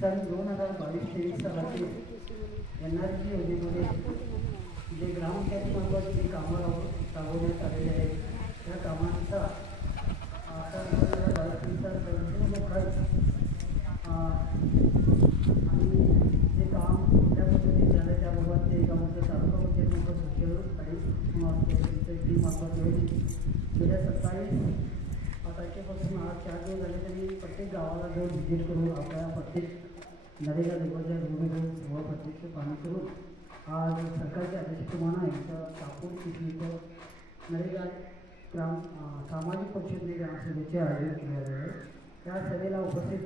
सन 2022-23 सालातील NRG योजनेमध्ये जे ग्रामपंचायतीमार्फत जे कामं राबवण्यात आलेले आहेत त्या कामांचा आता 2022-23 संपूर्ण खर्च आणि जे काम कुठल्या पद्धतीने झालं त्याबाबत ते कामाचं तालुका पंचायतीमार्फत सचिव आणि टीमार्फत गेल्या 27 तारखेपासून आज 4 दिवस झाले तरी प्रत्येक गावाला जाऊन व्हिजिट करून आपल्या प्रत्येक नरेगा लेवलच्या भूमिका व प्रत्यक्ष पाहणी करून आज सरकारच्या आदेशाप्रमाणे यांच्या कापूर तिथं नरेगा सामाजिक परिषदेने ग्रामसभेचे आयोजन केले आहे। त्या सभेला उपस्थित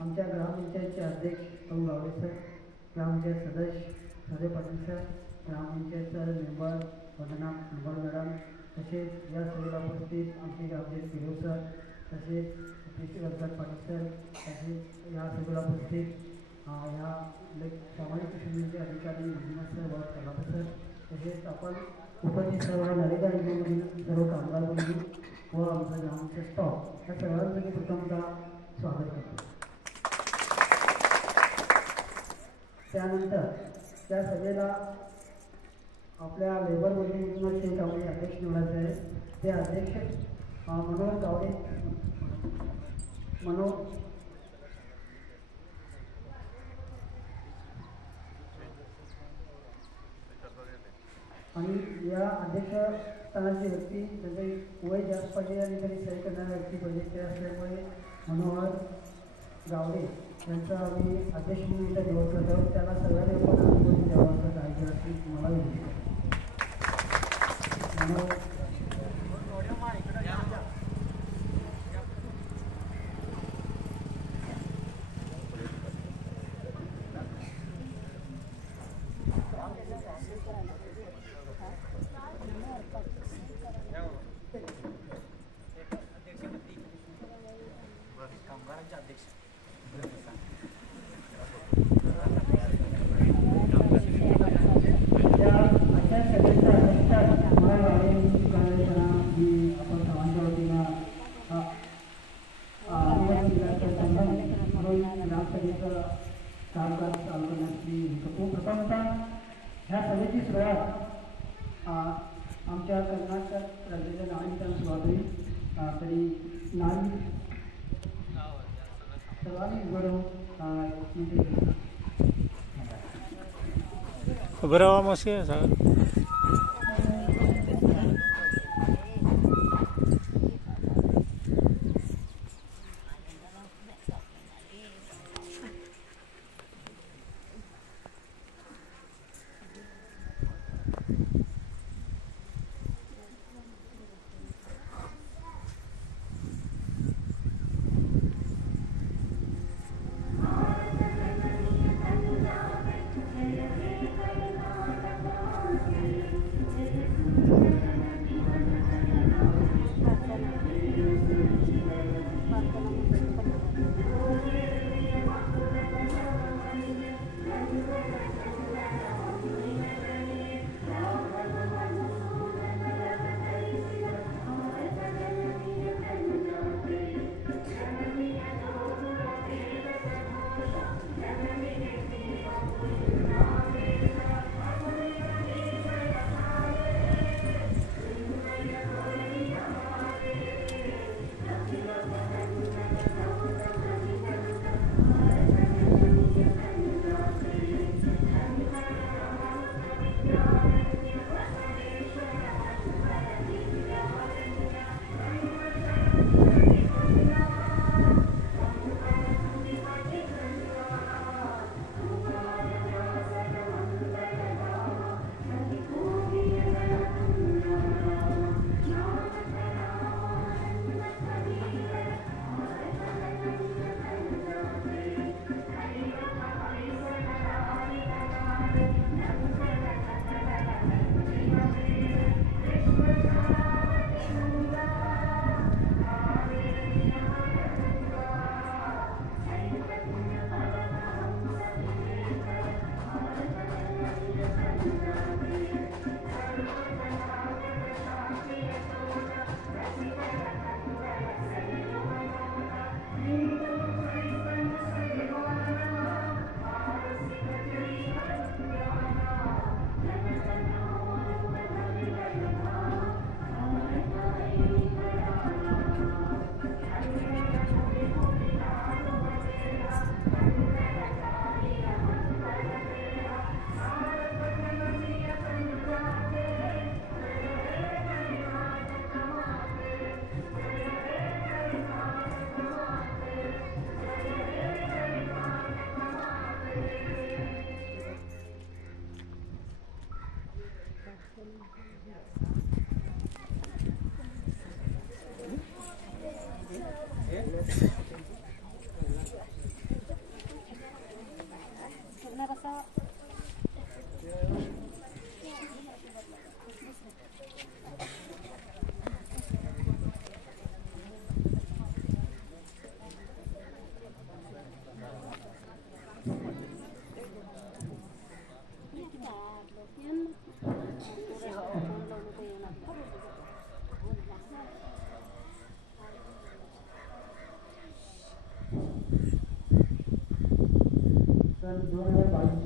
आमच्या ग्रामपंचायतचे अध्यक्ष अरुण गावडे सर, ग्रामपंचायत सदस्य सूर्य पाटील सर, ग्रामपंचायतचा मेंबर वंदना मॅडम, तसेच या सभेला उपस्थित आमचे ग्रामपंचायत पिलो सर, तसेच पी रघुनाथ पाटील सर, तसेच या सभेला उपस्थित या सामाजिक परिषदेचे अधिकारी मंजुनाथ सर व कलाप सर, तसेच आपण उपस्थित सर्व नरेगा योजनेमधील सर्व कामगार बंधू व आमचा ग्रामचा स्टॉफ या सर्वांसाठी प्रथमतः स्वागत करतो। त्यानंतर त्या सभेला आपल्या लेबर बोर्डिंगमधूनच एक आम्ही अध्यक्ष निवडायचे आहे। ते अध्यक्ष मनोहर गावडे आणि या अध्यक्ष स्थानाची व्यक्ती म्हणजे वय जास्त पाहिजे आणि तरी सही करणाऱ्या व्यक्ती पाहिजे ते असल्यामुळे मनोहर गावडे यांचा आम्ही अध्यक्ष म्हणून इथं निवड करत आहोत। त्याला सगळ्यांनी आपण अनुभव द्यावा असं काय असेल मला विनंती कामकाज चालू करण्याची प्रथमतः ह्या सभेची सुरुवात आमच्या कर्नाटक राज्याच्या नागरिकांना सुरुवात होईल। तरी सर्वांनी उभं मशी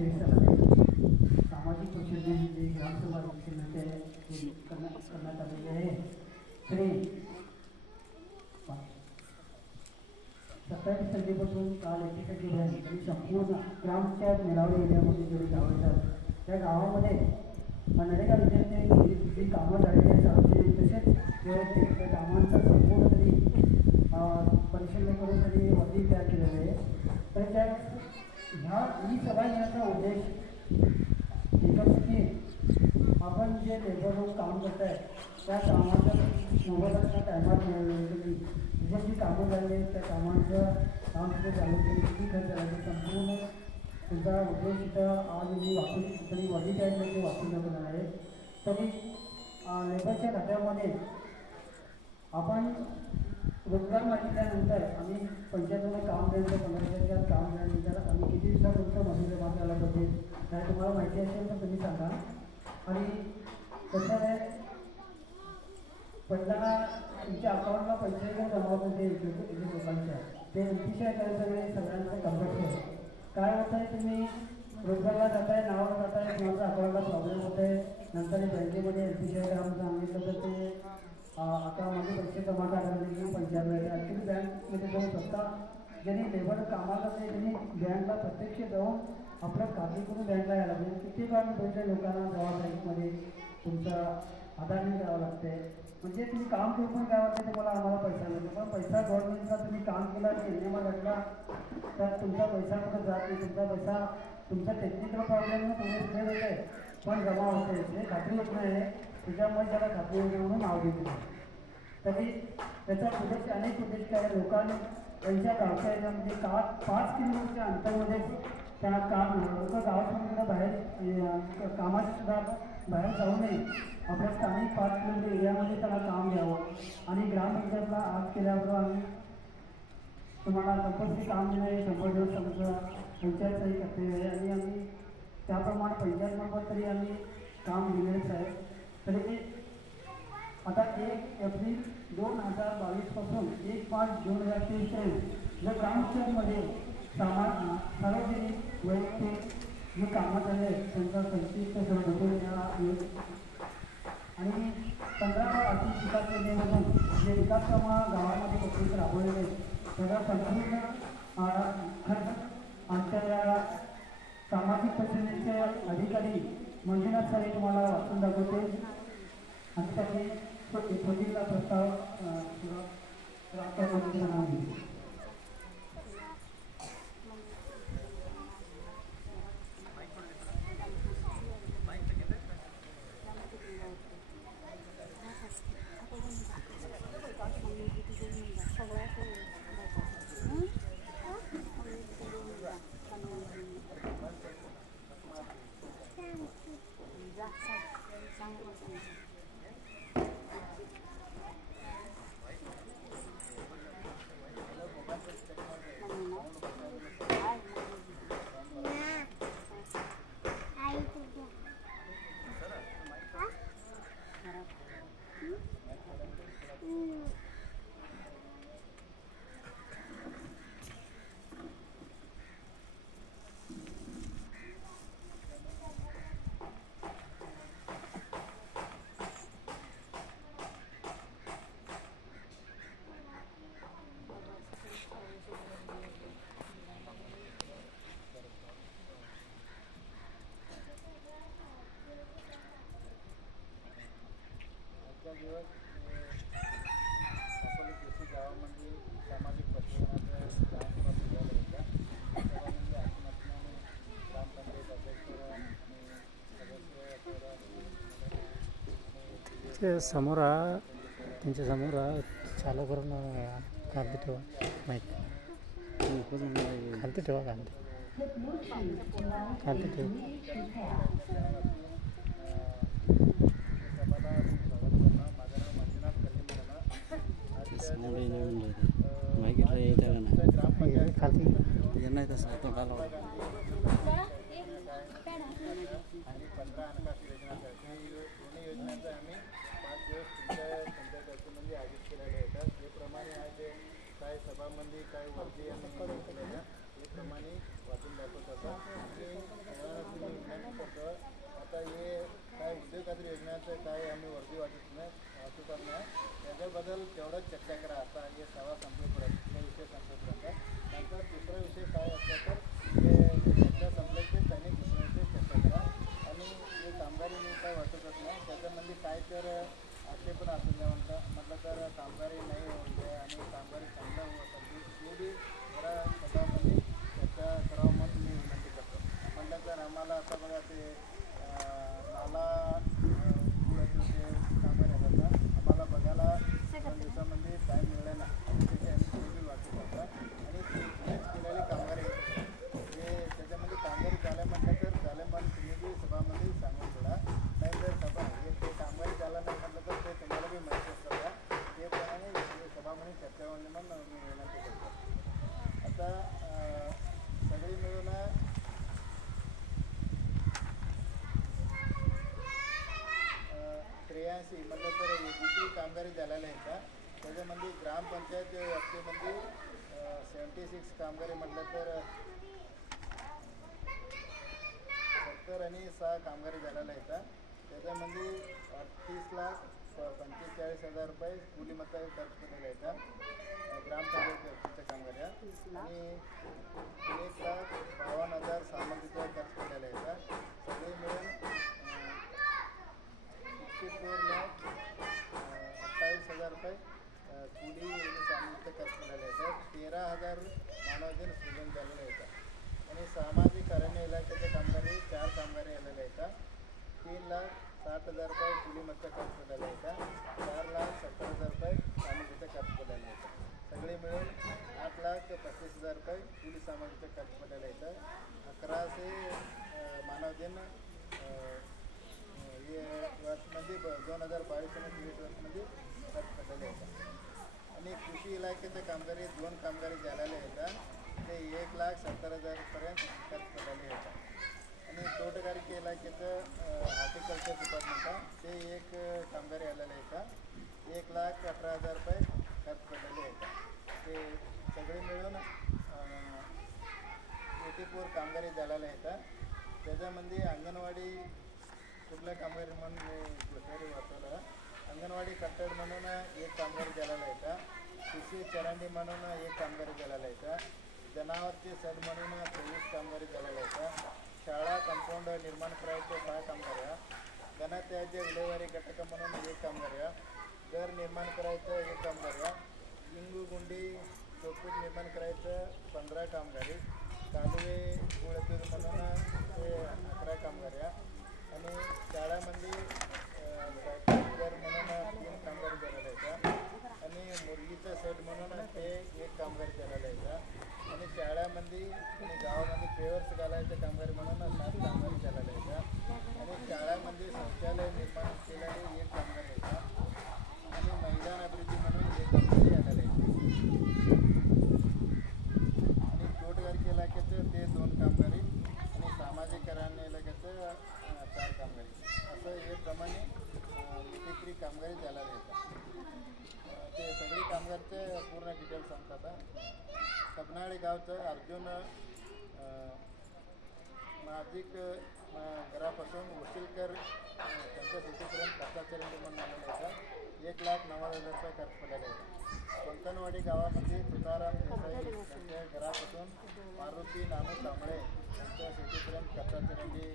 सामाजिक कौशल्य जे ग्रामसभा करण्यात आलेले आहे. तरी 27 तारखेपासून काल 31 तारखेपर्यंत आणि संपूर्ण ग्रामपंचायत मेळावे एरियामध्ये जेवढे गावं येतात त्या गावामध्ये नरेगा योजनेचे जी कामं झालेली आहेत सार्वजनिक तसेच व्यवस्थित त्या कामांचा संपूर्ण तरी परिशीलना करून तरी वरती तयार केलेलं आहे. तर त्या ही सभा घेण्याचा उद्देश एकच की आपण जे लेबर लोक काम करत आहे त्या कामाचं मोबाईलच्या टायमात मिळवलं की जे जी कामं झाली त्या कामांचं काम सुद्धा चालू केली किती खर्च झाला संपूर्ण त्यांचा उद्देश इथं आज मी वाचून तरी वधी टाईममध्ये वाचून दाखवणार आहे. तरी लेबरच्या खात्यामध्ये आपण रोजगार मागितल्यानंतर आम्ही पंचायतीमध्ये काम द्यायचं 15 दिवसात काम दिल्यानंतर आम्ही किती दिवसात तुमचं मजूर जमा करायला पाहिजे काय तुम्हाला माहिती असेल तर तुम्ही सांगा. आणि कसं आहे पहिला तुमच्या अकाउंटला पैसे जर जमा होते लोकांच्या ते अतिशय सगळे सगळ्यांचं कंपल्सरी आहे. काय होतं आहे तुम्ही रोजगारला जाताय नावाला जाताय तुम्हाला अकाउंटला प्रॉब्लेम होत आहे नंतर बँकेमध्ये अतिशय ग्राम सांगितलं तर ते अकाउंटमध्ये पैसे जमा करायला की पंचायत ॲक्च्युली बँकमध्ये जाऊन स्वतः ज्यांनी लेबर कामाला जाते त्यांनी बँकला प्रत्यक्ष जाऊन आपलं खाते करून बँकला यायला पाहिजे. किती काळ तुमच्या लोकांना जवळ बँकमध्ये तुमचं आधारने द्यावं लागते म्हणजे तुम्ही काम करून पण काय वाटतं तुम्हाला आम्हाला पैसा मिळतो पण पैसा गव्हर्नमेंटचा तुम्ही काम केला आणि एन एम घातला तर तुमचा पैसा कुठं जात नाही. तुमचा पैसा तुमचा टेक्निकल प्रॉब्लेम तुम्ही फेल होत आहे पण जमा होते हे खात्री होत नाही त्याच्यामुळे त्याला खात्री होते म्हणून नाव घेतलं. तरी त्याचा उद्देश अनेक उद्देश काय लोकांनी त्यांच्या गावच्या एरियामध्ये 5 किलोमीटरच्या अंतरमध्ये त्या काम लोक गावातून सुद्धा बाहेर कामात सुद्धा बाहेर जाऊ नये आपल्या स्थानिक 5 किलोमीटर एरियामध्ये त्याला काम द्यावं आणि ग्रामपंचायतला आज केल्याबरोबर आम्ही तुम्हाला कंपल्सरी काम देणं हे 100 दिवस आमचं पंचायतचंही कर्तव्य आहे आणि आम्ही त्याप्रमाणे पंचायतमार्फत तरी आम्ही काम दिलेलंच आहे. तरी आता 1 एप्रिल 2022 पासून 1 मार्च 2023 पर्यंत जर ग्रामपंचायतमध्ये सार्वजनिक वैयक्तिक जे कामं झाले त्यांचा संक्षिप्त भेटून येईल आणि 15 आर्थिक विकास योजनेमधून जे विकास कामं गावामध्ये प्रत्येक राबवलेले त्याचा संपूर्ण खर्च आमच्या या सामाजिक प्रतिनिधीचे अधिकारी मंजुनाथ सर तुम्हाला वाचून दाखवते आणि त्यांनी प्रतिनिधीला प्रस्ताव ते समोर त्यांच्या समोर चालू करून खालती ठेवा माईक खालती ठेवा खालती ठेवा खालती नाही तसं तो घालावा आणि 15 हणकास योजनासाठी दोन्ही योजनांचा आम्ही 5 दिवस तुमच्या पंचायतीमध्ये आयोजित केलेले आहेत. त्याप्रमाणे आज काय सभामध्ये काय वर्दी आम्ही केलेल्या त्याप्रमाणे वाचून दाखवत होता. 70 आणि 6 कामगारी झालेला आहेत. त्याच्यामध्ये 38,45,000 रुपये कुलीमत्ता खर्च केलेले आहेत ग्रामपंचायतीच्या कामगाऱ्या आणि 1,52,000 सामग्रीचा खर्च केलेला आहे. सगळे मिळून 64,28,000 रुपये कुली आणि सामग्रीचा खर्च केलेला आहे. 13,000 मानवदिन सृजन झालेले आहेत आणि सामाजिक कार्य इलाक्याच्या कामगारी 4 कामगारी आलेले आहेत. 3,60,000 रुपये कुलीमत्ता खर्च केलेला आहे. 4,70,000 रुपये सामग्रीचा खर्च केलेला आहे. सगळे मिळून 8,35,000 रुपये कुली सामग्रीचा खर्च केलेला आहे. 1100 मानवदिन हे वर्षमध्ये 2022 आणि 2023 वर्षमध्ये खर्च केलेले आहेत. आणि कृषी इलाक्याच्या कामगारी 2 कामगारी झालेले आहेत. ते 1,70,000 पर्यंत खर्च केलेले आहेत. आणि तोटगारिके इलाक्याचं हॉर्टिकल्चर डिपार्टमेंट ते 1 कामगारी आलेले आहेत. 1,18,000 रुपये खर्च केलेले आहेत. ते सगळे मिळून 84 कामगारी झालेले आहेत. त्याच्यामध्ये अंगणवाडी कुठल्या कामगारी म्हणून दुसरी वाचवलं. अंगणवाडी कट्टड म्हणून 1 कामगारी झालेला आहे. कृषी चरांडी म्हणून 1 कामगारी झालेला आहे. जनावरचे सड म्हणून 23 कामगारी झालेले आहेत. शाळा कंपाऊंड निर्माण करायचे 6 कामगाऱ्या. घनत्याज्य विल्हेवारी घटक म्हणून 1 कामगाऱ्या. घर निर्माण करायचं 1 कामगाऱ्या. लिंगू गुंडी चौकट निर्माण करायचं 15 कामगारी. कालवे गुळतूर म्हणून 11 कामगाऱ्या. आणि शाळामध्ये घर म्हणून 3 कामगारी झालेले आहेत. आणि मुलगीचं सेट म्हणून ते 1 कामगारी झालेलं आहे. आणि शाळामध्ये आणि गावामध्ये पेवर्स घालायचं कामगारी म्हणून 7 कामगारी झालेले आहेत. आणि शाळामध्ये शौचालय निर्माण केलेले 1 कामगारी आहेत. आणि मैदान अभिवृद्धी म्हणून 1 कामगारी आलेले आहेत. आणि तोटगारिके इलाक्याचं ते 2 कामगारी आणि सामाजिक कल्याण इलाक्याचं 4 कामगारी असं हे प्रमाणे 83 कामगारी झालेले आहेत. ते सगळे कामगारचे पूर्ण डिटेल्स सांगतात. कबनाळी गावचं अर्जुन नाजिक घरापासून वशिलकर त्यांच्या शेतीपर्यंत कथाचरंडी म्हणून आलेले आहेत. 1,90,000 रुपये खर्च पडलेले आहेत. पंकनवाडी गावामध्ये तुकाराम देसाई त्यांच्या घरापासून मारुती नानू कांबळे त्यांच्या शेतीपर्यंत कथाचरंडी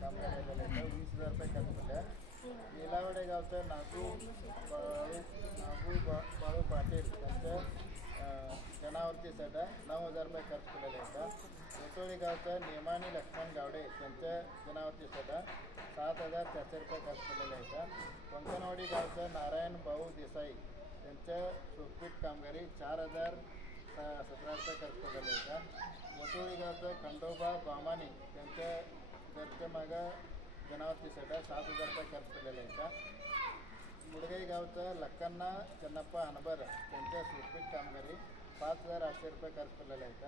कामगार आलेले आहेत. 20,000 रुपये खर्च पडले. येलावडे गावचं नागू बाळू पाटील त्यांचं जनावरची सड 9,000 रुपये खर्च केलेले आहेत. कोतोळी गावचं नेमानी लक्ष्मण गावडे त्यांच्या जनावरची सड 7,400 रुपये खर्च केलेले आहेत. पंकनवाडी गावचं नारायण भाऊ देसाई त्यांच्या सुटपीठ कामगारी 4,017 रुपये खर्च केलेले आहेत. मोतोळी गावचं खंडोबा बामानी त्यांच्या घरच्या मागं जनावरची सड 7,000 रुपये खर्च केलेले आहेत. मुडगाई गावचं लक्कन्ना चन्नप्पा हनबर त्यांच्या सुटपीठ कामगारी 5,800 रुपये खर्च केलेले आहेत.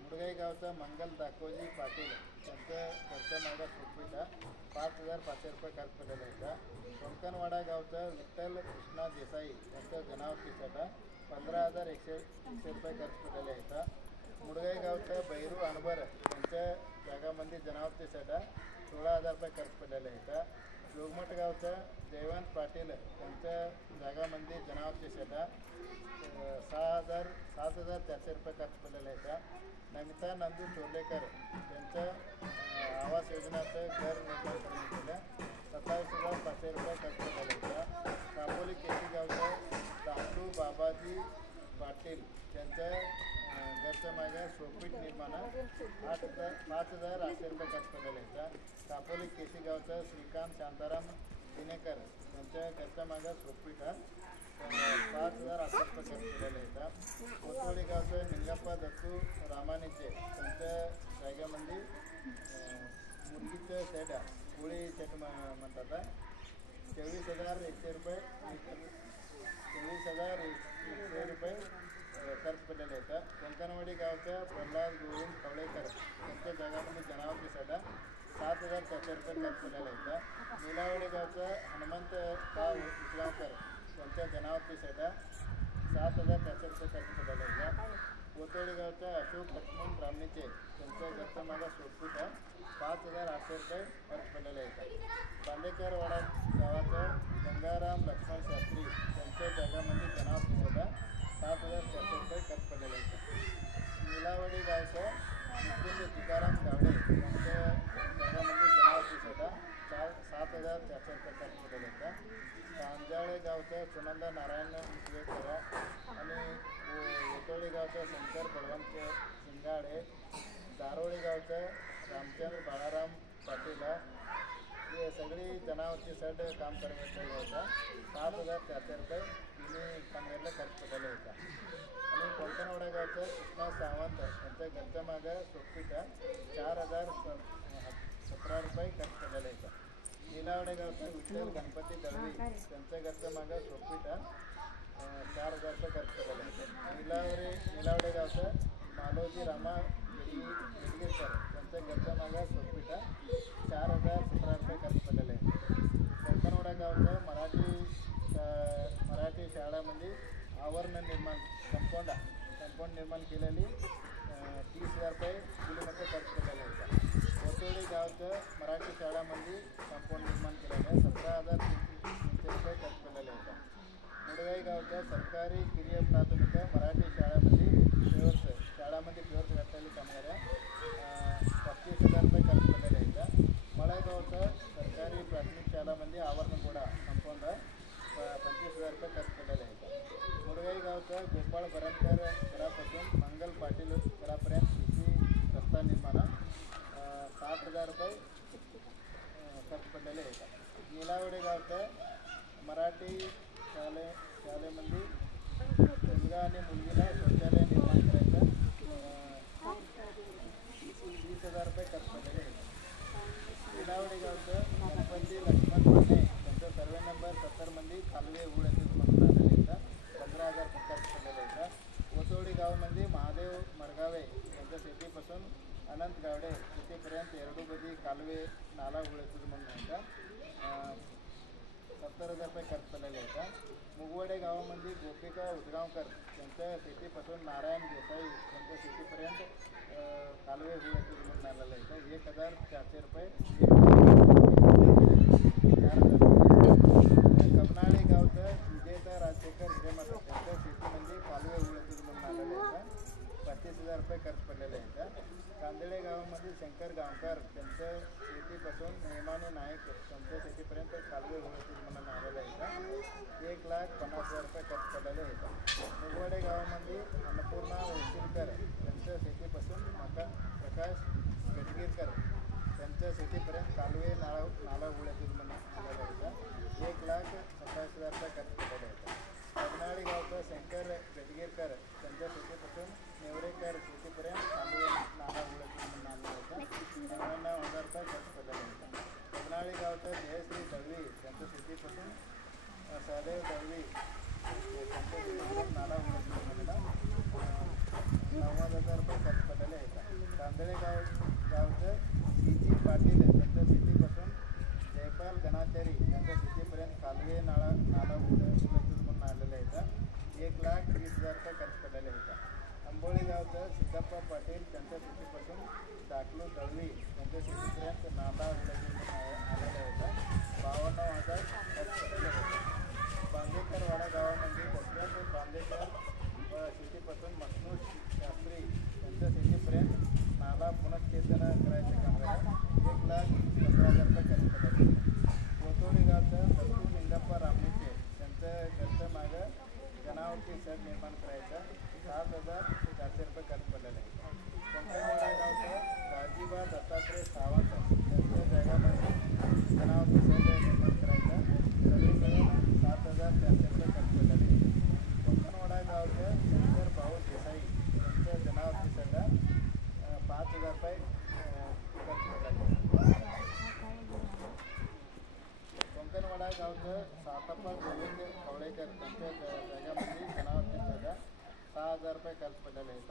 मुडगाई गावचं मंगल दाखोजी पाटील त्यांच्या घरच्या मागं सुटपीठ 5,500 रुपये खर्च केलेले आहेत. कोंकणवाडा गावचं विठ्ठल कृष्णा देसाई त्यांच्या जनावरची सड 15,100 रुपये खर्च केलेले आहेत. मुडगाई गावचं बैरू अनबर त्यांच्या जागामध्ये जनावरची सड 16,000 रुपये खर्च केलेले आहेत. जोगमठ गावचं जयवंत पाटील त्यांच्या जागामध्ये जनावरची सड 7,400 रुपये खर्च केलेले आहेत. नमिता नंदू चोलेकर त्यांचं आवास योजनाचं घर निर्माण करण्यात केलं 27,500 रुपये खर्च केलेले आहेत. कापोली केसी गावचं दामू बाबाजी पाटील त्यांच्या घरच्या मागे सोपीट निर्माण 5,800 रुपये खर्च केलेले आहेत. कापोली केसी गावचं श्रीकांत शांताराम दिनेकर त्यांच्या घरच्या मागे सोपीट 5,800 रुपये खर्च केलेले आहेत. कोतवाडी गावचं निंगप्पा दत्तू रामानीचे त्यांच्या जागेमध्ये मुलगीचं सेट पोळी सेट म्हणतात 23,100 रुपये 23,100 रुपये खर्च केलेले आहेत. कंकणवाडी गावच्या प्रल्हाद गोविंद कवळेकर त्यांच्या जागामध्ये जनावरची सड 7,400 रुपये खर्च केलेले आहेत. नीलावडी गावचं हनुमंत इस्लामकर त्यांच्या जनावरची सड 7,400 रुपये खर्च केलेले आहेत. कोतोळी गावच्या अशोक लक्ष्मण ब्राह्मणीचे त्यांच्या घरचा माझा सोडपीठ 5,800 रुपये खर्च पडलेले आहेत. बांदेकरवाडा गावाचं गंगाराम लक्ष्मण शास्त्री त्यांच्या जगामध्ये जनावर 7,400 रुपये खर्च पडलेले आहेत. निलावडी गावचं मुकुंद तुकाराम गावडे यांच्या जगामध्ये जनावर 7,400 रुपये खर्च पडलेले आहेत. कांजाळे गावचं सुनंदा नारायण मुसळेकर आणि ओतोळी गावचं शंकर बळवंत शिंगाडे, दारोळी गावचं रामचंद्र बाळाराम पाटील हे सगळी जनावरची सड काम करण्यासाठी होता. 7,400 रुपये तिने कामगारला खर्च पडलेला होता. आणि कोलकनवाडा गावचं कृष्णा सावंत यांच्या घरच्या मागं सोपीठ 4,017 रुपये खर्च पडलेला होता. निलावडे गावचं विठ्ठल गणपती दळवी त्यांच्या घरच्या मागं सोपीठ 4,000 रुपये खर्च पडलेला होता. निलावडे गावचं मालोजी रामा येडगेकर त्यांच्या घरच्या मागं सोपीठ 4,017 रुपये खर्च पडलेले आहे. कोकणवाडा गावचं मराठी शाळामध्ये आवरण निर्माण कंपाऊंड निर्माण केलेली 30,000 रुपये किलोमीटर खर्च केलेला होता. कोतोळी गावचं मराठी शाळामध्ये कंपाऊंड निर्माण केलेलं 17,300 रुपये खर्च केलेले होता. मुडगाई गावच्या सरकारी किरिय प्राथमिक मराठी शाळामध्ये प्युअर्स घातलेली कामगार 35,000 रुपये खर्च केलेले आहेत. मळेगावचं सरकारी प्राथमिक शाळामध्ये आवरण गोडा कंपाऊंड 25,000 रुपये खर्च केलेले आहेत. मुडगाई गावचं गोपाळ बरणकर घरापासून मंगल पाटील घरापर्यंत रस्ता निर्माण 60,000 रुपये खर्च पडलेले आहेत. निलावडे गावचं मराठी शाळेमध्ये मुलगा आणि मुलगीला शौचालय निर्माण करायचं 20,000 रुपये खर्च पडलेले आहेत. निलावडे गावचं गणपती लक्ष्मण माने त्यांचं सर्वे नंबर 70 कालवे उघड्याचे म्हणून आलेले आहेत 15,000 रुपये खर्च पडलेले आहेत. कोतोळी गावमध्ये महादेव मरगावे यांच्या शेतीपासून अनंत गावडे शेतीपर्यंत एरडूबदी कालवे नाला उघड्याचे म्हणून आहेत 70,000 रुपये खर्च पडलेले आहेत. मुगवडे गावामध्ये गोपिका उदगावकर त्यांच्या शेतीपासून नारायण देसाई त्यांच्या शेतीपर्यंत कालवे उघड्याचे म्हणून आलेलं आहे 1,400 रुपये. कबनाळे गावचं विजेता राजशेखर हिरेमठ त्यांच्या शेतीमध्ये कालवे उघड्याचे म्हणून आलेलं आहे 35,000 रुपये खर्च पडलेले आहेत. कांदळे गावामध्ये शंकर गावकर त्यांचं शेतीपासून नेमाने नाईक त्यांच्या शेतीपर्यंत कालवे उघड्याचे म्हणून आलेलं आहे 1,50,000 रुपये खर्च पडलेले आहेत. मुगवडे गावामध्ये अन्नपूर्णा वैशिलकर त्यांच्या शेतीपासून प्रकाश गटगीरकर त्यांच्या शेतीपर्यंत कालवे नाला उघड्याचे म्हणून आलेलं आहे 1,27,000 रुपये खर्च पडलेले आहेत. कबनाळी गावचं शंकर गटगीरकर त्यांच्या शेतीपासून नेवरेकर शेतीपर्यंत कालवे नाला उघड्याचे म्हणून आलेलं आहे 99,000 रुपये खर्च पडलेले आहेत. कबनाळी गावचं जयश्री दळवी त्यांच्या शेतीपासून सहदेव दळवी त्यांच्या शेतीपासून नाला उघड्याचे म्हणून 90,000 रुपये खर्च पडलेले आहेत. कांदळे गावचं सी.जी. पाटील त्यांच्या शेतीपासून जयपाल गणाचारी त्यांच्या शेतीपर्यंत कालवे नाला उघड्याचे म्हणून आलेले आहेत 1,20,000 रुपये खर्च पडलेले आहेत. आंबोळी गावचं सिद्धप्पा पाटील त्यांच्या शेतीपासून डाकलू दळवी त्यांच्या शेतीपर्यंत नाला उघड्याचे म्हणून आलेले आहेत 52,000 खर्च पडलेले आहेत. बांदेकरवाडा गावामध्ये दशरथ बांदेकर शेतीपासून मखनूर शास्त्री त्यांच्या शेतीपर्यंत नाला पुनश्चेतन करायचे कामगार 1,15,000 रुपये खर्च पडले. कोतोळी गावचं दत्तू लिंगप्पा रामणीचे त्यांचं घरचं मागं जनावरची शेड निर्माण करायचं 7,400 रुपये खर्च पडलेले आहे. कोकणवाडा गावचं राजीबा दत्तात्रय सावंत त्यांच्या जगामध्ये जनावरची शेड निर्माण करायचं सगळीकडे 7,400 रुपये खर्च पडलेले आहे. कोकणवाडा गावचं शंकर भाऊ देसाई त्यांचं जनावरची शेड 5,000 रुपये खर्च पडलेले. कोकणवाडा गावचं साताप्पा गोविंद कवळेकर त्यांच्या जागामध्ये जनावरची शेड 6,000 रुपये खर्च पडलेले आहेत.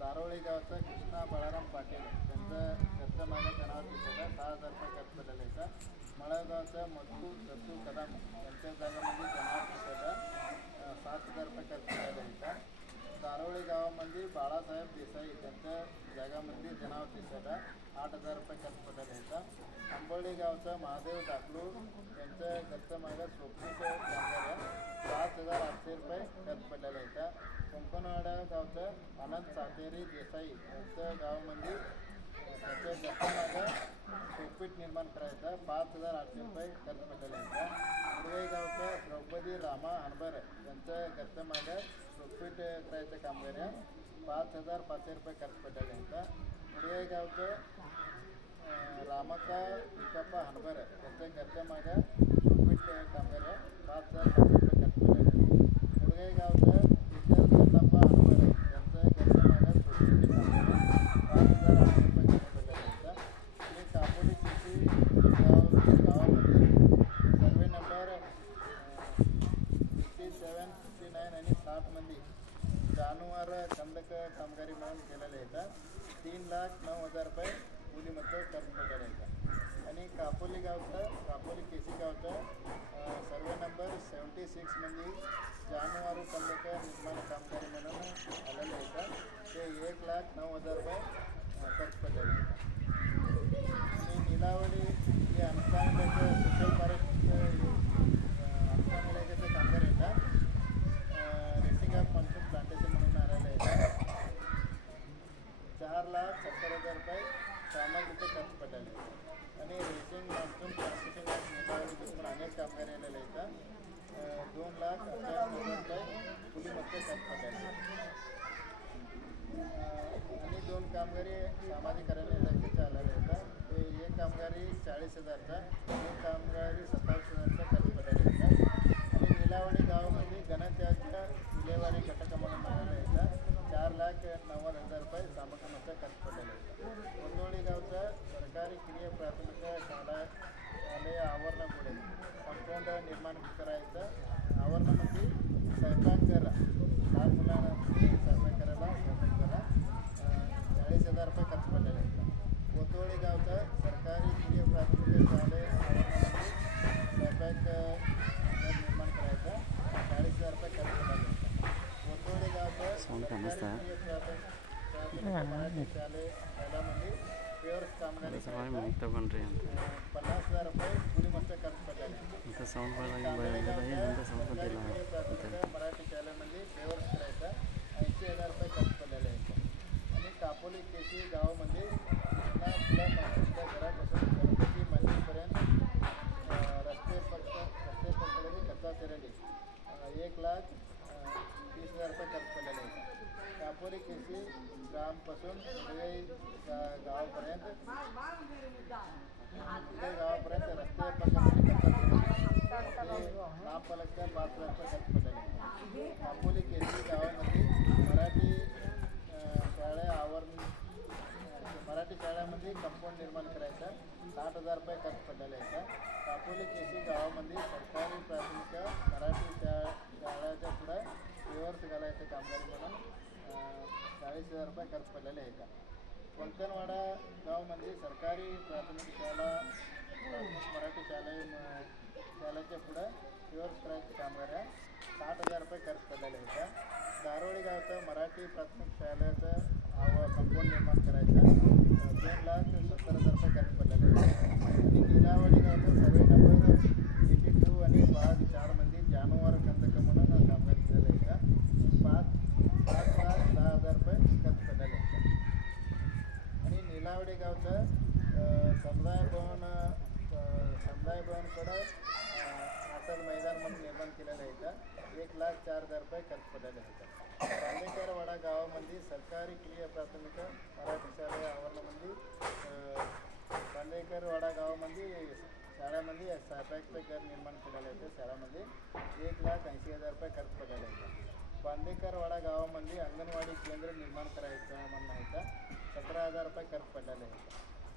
दारोळी गावचं कृष्णा बाळाराम पाटील त्यांचं घरच्या मागे जनावरची शेड 6,000 रुपये खर्च पडलेले आहेत. मळगावचं मधू दत्तू कदम यांच्या जागामध्ये जनावरची शेड 7,000 रुपये खर्च पडलेले आहेत. दारोळी गावामध्ये बाळासाहेब देसाई त्यांच्या जागामध्ये जनावती सडा 8,000 रुपये खर्च पडलेला आहे. आंबोळी गावचा महादेव दाखलू यांच्या घरचं मागं सोपीचं कामगार 5,800 रुपये खर्च पडलेला आहे. कोंकणवाडा गावचं आनंद सातेरी देसाई यांचं गावामध्ये त्याच्या घरचं मागं सोपीट निर्माण करायचा 5,800 रुपये खर्च पडलेला आहे. मुरगाई गावचं द्रौपदी रामा हनबर यांचं घरचं मागं सोपीट करायचं कामगार 5,500 रुपये खर्च पडलेला आहे. मुरगाई गावचं रामक्का विकाप्पा हनबर यांच्या घरच्या मागं सोपीट कामगार 5,500 रुपये खर्च पडलेला आहे. मुरगाई गावचं विठ्ठल दत्ताप्पा हनबर यांचं घरच्या मागं सोपीट कामगार 5,800 रुपये खर्च पडलेला आहे. आणि कापोली कृषी गावामध्ये सर्वे नंबर 57, 69 आणि 60 मध्ये जानुवार कंदक कामगारी म्हणून केलेले आहेत. 3,09,000 रुपये ಕೂಲಿಮತ್ತು ಖರ್ಚು ಪಡ್ತಾರೆ. आणि कापोली गावचं कापोली केसी गावचं सर्वे नंबर 76 मध्ये जानेवारी कंदक निर्माण कामगारी म्हणून आलेले आहेत. ते 1,09,000 रुपये खर्च पडलेले आहेत. आणि निलावडी हे अनुदानित सोशल फॉरेस्ट अनुदान इलाक्याचे कामगार आहेत. रेसिंग ऑफ मान्सून प्लांटेशन म्हणून आलेले आहेत. 4,70,000 रुपये सामाजिक खर्च पडलेले आहेत. आणि रेसिंग मान्सून प्लांटेशन निलावडी अनेक कामगार आलेले आहेत. 2,58,000 रुपये कुलीमध्ये खर्च पडलेले आणि 2 कामगारी सामाजिक कार्यालय इलाक्याचे आलेले आहेत. ते एक कामगारी 40,000चा, एक कामगारी 27,000चा खर्च पडलेले आहेत. आणि निलावडी गावामध्ये घनत्याज्य विल्हेवारी घटक म्हणून आलेले आहेत. 4,90,000 रुपये सामग्रीमध्ये खर्च पडलेले आहेत. कोंदोळी गावचं सरकारी किरिय प्राथमिक शालेय आवरणापुढे कंपाऊंड निर्माण करायचं. आवरणामध्ये स्वयंपाकघर लहान मुलांना स्वयंपाक करायला 40,000 रुपये खर्च पडलेले आहेत. कोतोळी गावचं सरकारी किरिय प्राथमिक शालेय आवरणामध्ये स्वयंपाक निर्माण करायचं 40,000 रुपये खर्च पडलेले आहेत. कोतोळी गावचं मराठी शालेय शाळामध्ये प्युअर्स कामगारी 50,000 रुपये कुलीमध्ये खर्च पडलेले मराठी शाळेमध्ये प्युअर्स करायचा 80,000 रुपये खर्च पडलेले आहेत. आणि कापोली केसी गावामध्ये घरापासून गणपती मंदिरपर्यंत रस्ते पकडले कच्चा चिरली 1,30,000 रुपये खर्च पडलेले आहेत. कापोली केसी गावापासून गावापर्यंत रस्ते पकडले नामफलकच्या 5,00,000 रुपये खर्च पडलेले आहेत. कापोली केसी गावामध्ये मराठी शाळेमध्ये कंपाऊंड निर्माण करायचं 60,000 रुपये खर्च पडलेले आहेत. कापोली केसी गावामध्ये सरकारी प्राथमिक मराठी शाळेच्या पुढे प्युअर्स घालायचं कामगारी म्हणून 40,000 रुपये खर्च पडलेले आहेत. कोंकणवाडा गावामध्ये सरकारी प्राथमिक शाळा मराठी शाळेच्या पुढे प्युअर्स करायचे कामगार 60,000 रुपये खर्च पडलेले आहेत. दारोळी गावचं मराठी प्राथमिक शाळेचं कंपाऊंड निर्माण करायचं 2,70,000 रुपये खर्च पडलेले आहेत. आणि निलावडी गावचं सर्वे नंबर 82 आणि भाग 4 मध्ये जानेवारी कंदक म्हणून कामगारी केलेले आहेत. 5,10,000 रुपये खर्च पडलेले आहेत. आणि निलावडी गावचं समुदाय भवनकडं अटल मैदान म्हणून निर्माण केलेलं आहे. 1,04,000 रुपये खर्च पडलेले आहेत. बांदेकरवाडा गावामध्ये सरकारी किरिय प्राथमिक मराठी शालेय आवरणामध्ये बांदेकरवाडा गावामध्ये शाळेमध्ये स्वयंपाकचं घर निर्माण केलेलं आहे. शाळेमध्ये 1,80,000 रुपये खर्च पडलेले आहेत. बांदेकरवाडा गावामध्ये अंगणवाडी केंद्र निर्माण करायचं म्हणून आहे 17,000 रुपये खर्च पडलेले आहेत.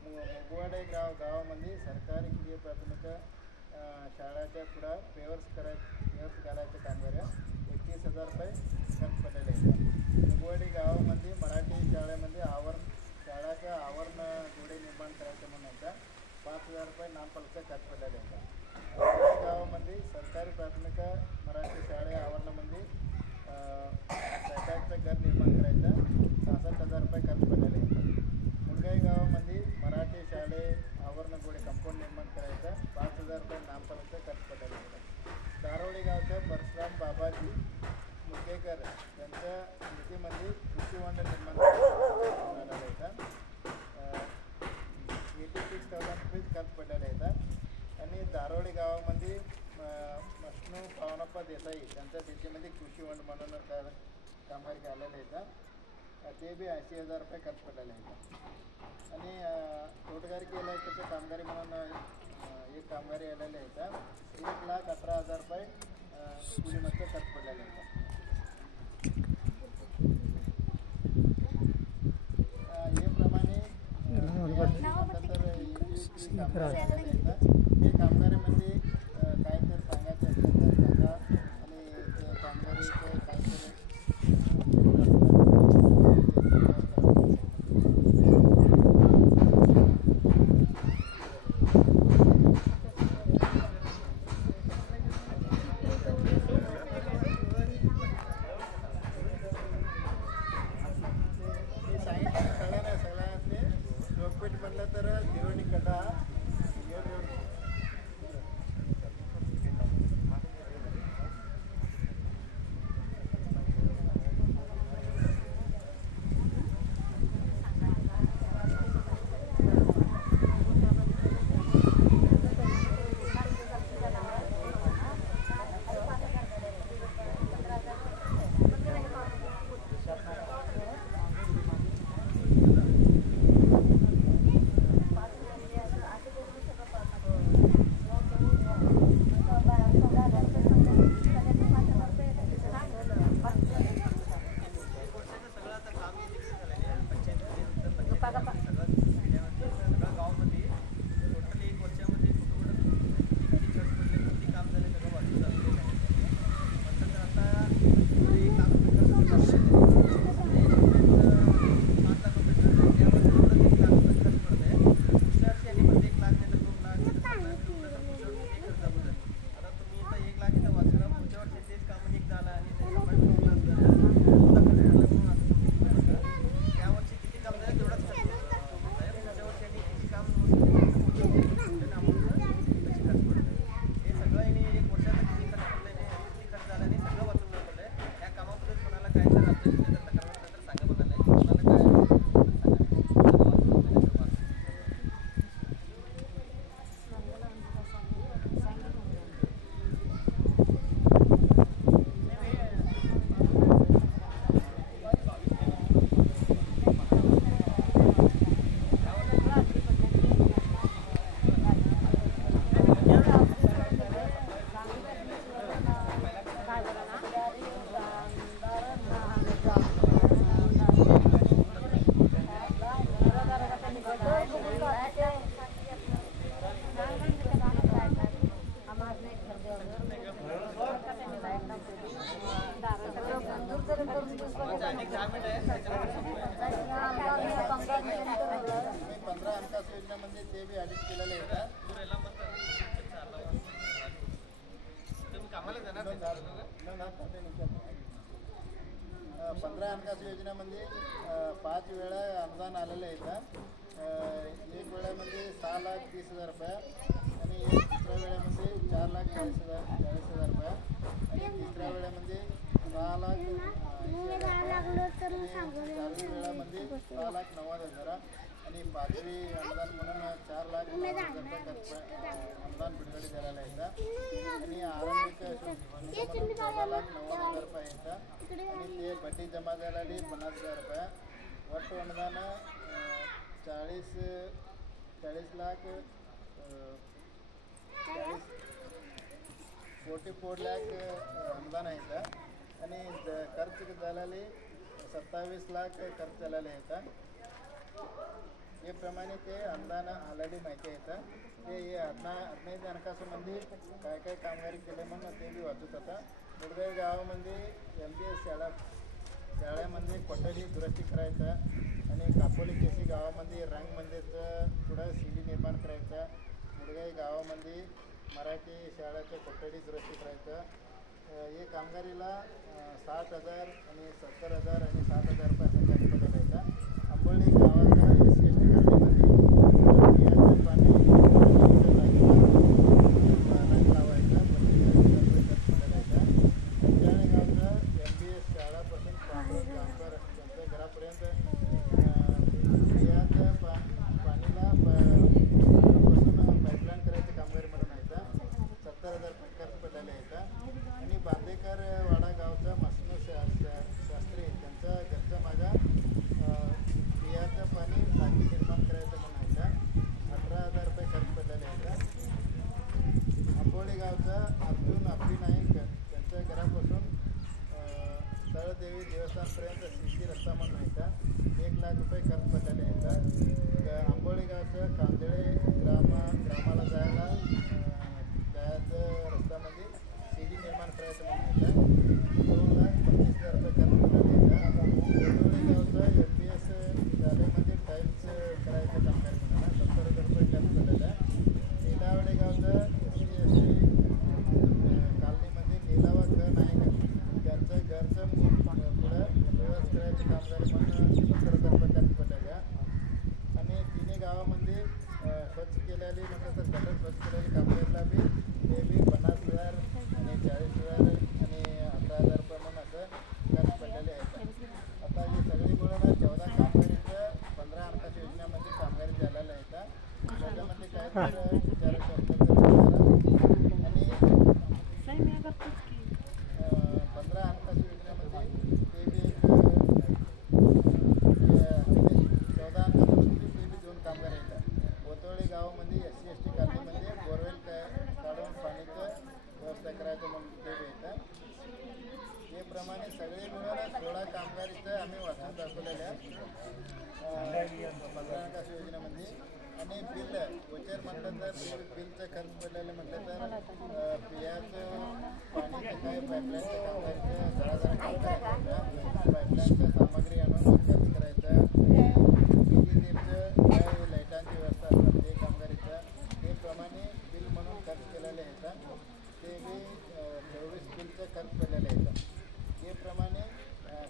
मुगवाडे गावामध्ये सरकारी किरिय प्राथमिक शाळेच्या पुढं पेवर्स घालायचे कामगार 31,000 रुपये खर्च पडलेले आहेत. मुगवाडी गावामध्ये मराठी शाळेमध्ये शाळेचं आवरण जोडे निर्माण करायचं म्हणून 5,000 रुपये नामफलकचं खर्च पडलेले आहेत. गावामध्ये सरकारी प्राथमिक मराठी शाळे आवरणामध्ये स्वयंपाकचं घर निर्माण 10,000 रुपये नामफलकचा खर्च पडलेला होता. दारोळी गावच्या परशुराम बाबाजी मुकेकर यांच्या निधीमध्ये कृषी होंड निर्माण करण्यात आला होता. 86,000 रुपये खर्च पडलेले आहेत. आणि दारोळी गावामध्ये मशनू पावनप्पा देसाई त्यांच्या शेतीमध्ये कृषी होंड म्हणून कामगारी आलेले आहेत. ते बी 80,000 रुपये खर्च पडलेले आहेत. आणि तोटगारिके इलाक्याचे कामगारी म्हणून एक कामगारी आलेले आहेत. 1,18,000 रुपये कुलीमध्ये खर्च पडलेले आहेत. याप्रमाणे हे कामगारीमध्ये काय तर सांगायचं असेल तर सांगा. आणि ते कामगारीचं काहीतरी योजनेमध्ये ते बी ॲडिट केलेले आहेत. 15 अंकाच्या योजनेमध्ये 5 वेळा अनुदान आलेले आहेत. एक वेळामध्ये 6,30,000 रुपये आणि दुसऱ्या वेळेमध्ये 4,40,000 रुपये आणि तिसऱ्या वेळेमध्ये 6,80,000 वेळामध्ये 6,90,000 आणि 5वी अनुदान म्हणून 4,90,000 रुपये अनुदान बिडगडे झालेलं आहे. आणि आरंभिक 14,90,000 रुपये आहेत आणि ते बड्डी जमा झालेली 50,000 रुपये. ಒಟ್ಟು ಅನುದಾನ 44 लाख अनुदान आहे का आणि खर्च झालेले 27 लाख खर्च झालेले आहेत. याप्रमाणे ते अनुदान आलेली माहिती येतं. ते 15 हणकासूमध्ये काय काय कामगारी केले म्हणून ते बी वाचत होता. मुडगाव गावामध्ये MBS शाळेमध्ये कोठडी दुरुस्ती करायचा आणि कापोली केसी गावामध्ये रंगमंदिरचं पुढं CD निर्माण करायचा. मुडगाव गावामध्ये मराठी शाळेचं कोठडी दुरुस्ती करायचं. हे कामगारीला 60,000 आणि 70,000 आणि 7,000 रुपये असं खर्च पडायचा. अंबोली गावाचा SC ST कॉलनीमध्ये पिण्याचं पाणी लाख रुपये खर्च पडलेले आहेत. आंबोळी गावचं कांदळे ग्रामाला जायला जायचं रस्त्यामध्ये सीडी निर्माण करायचं म्हणून 2,25,000 रुपये खर्च पडलेले आहेत. गावचं FPS शाळेमध्ये टाईल्स करायचं कामगार म्हणून 70,000 रुपये खर्च पडलेलं आहे. नीलावडे गावचं SC कॉलनीमध्ये नीलावा घर नाही का त्यांचं घरचं पुढं व्यवस्था करायचं कामगार म्हणून 70,000 रुपये खर्च पडलेले आहे. आणि तिन्ही गावामध्ये स्वच्छ केलेली म्हटलं तर गटर स्वच्छ केलेली कामगारला बी ते बी 50,000 आणि 40,000 आणि 11,000 रुपये म्हणून असं खर्च पडलेले आहेत. आता ही सगळी मिळून 14 कामगारीचं 15 अंकाच्या योजनेमध्ये कामगारी झालेलं आहेत. त्याच्यामध्ये काय तर विचारायचं असलं तर आणि 15 अंकाच्या योजनेमध्ये ते बी 14 अंकामध्ये ते बी 2 कामगार आहेत. कोतवाडी गावामध्ये SC ST कॉलनीमध्ये बोरवेल काढून पाण्याचं व्यवस्था करायचं म्हणून ते बी येतं. हे प्रमाणे सगळे मिळून 16 कामगारीचं आम्ही वाटून दाखवलेलं आहे 15 अंकाच्या योजनेमध्ये. आणि बिल वचर म्हटलं तर बिलचं खर्च पडलेलं म्हटलं तर पियाचं पाण्याचं काय पाईपलाईनचं कामगारीचं 10,000 पाईपलाईनचं सामग्री आणून खर्च करायचं. विजेचं काय लाईटांची व्यवस्था असतात ते कामगारीचं ते प्रमाणे बिल म्हणून खर्च केलेले आहेत. ते बी 24 बिलचं खर्च पडलेलं आहेत. हे प्रमाणे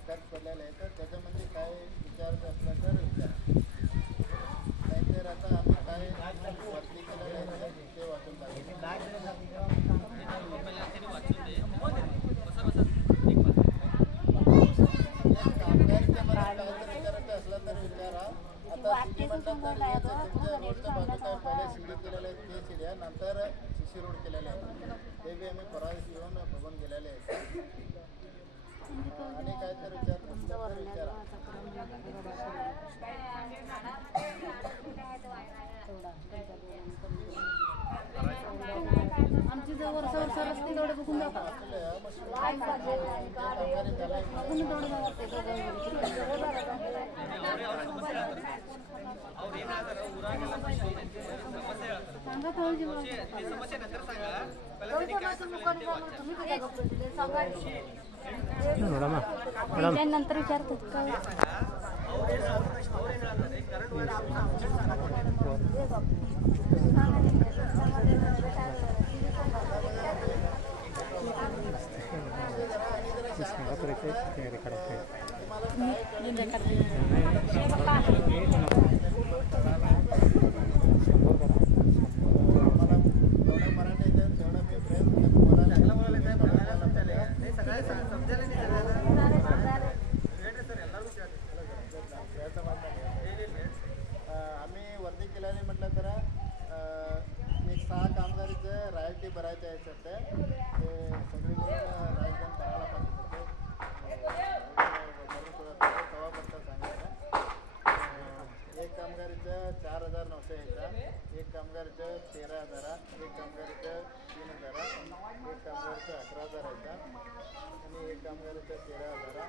खर्च पडलेलं आहेत. त्याच्यामध्ये काय विचारायचं असलं तर विचार नाहीतर आता आम्ही काय वरती केलेलं आहे ते वाचून कामगारीच्या मला काहीतरी विचारायचं असलं तर विचारा. आता सीडी म्हणतात तर तुमच्या रोडच्या बाजूला पहिले सीडी केलेले आहेत ते सीड्या नंतर CC रोड केलेले आहेत. ते बी आम्ही परवा येऊन बघून गेलेले आहेत. आणि काहीतरी विचार असलं तर विचारा. आमची जर वर्ष रस्ते तेवढे बघून जाऊ का सांगा थोडी नंतर विचारतो काय आम्ही वर्दी केल्याने म्हटलं तर एक 6 कामगारीचं रॉयल्टी भरायचं आहे सध्या ते सगळी राजधान भरायला पाहिजे तेव्हा बद्दल सांगायचं. एक कामगारीचं 4,900 यायचा, एक कामगारीचं 13,000, एक कामगारीचं 3,000, एक कामगारीचं 11,000 यायचा आणि एक कामगारीचं 13,000.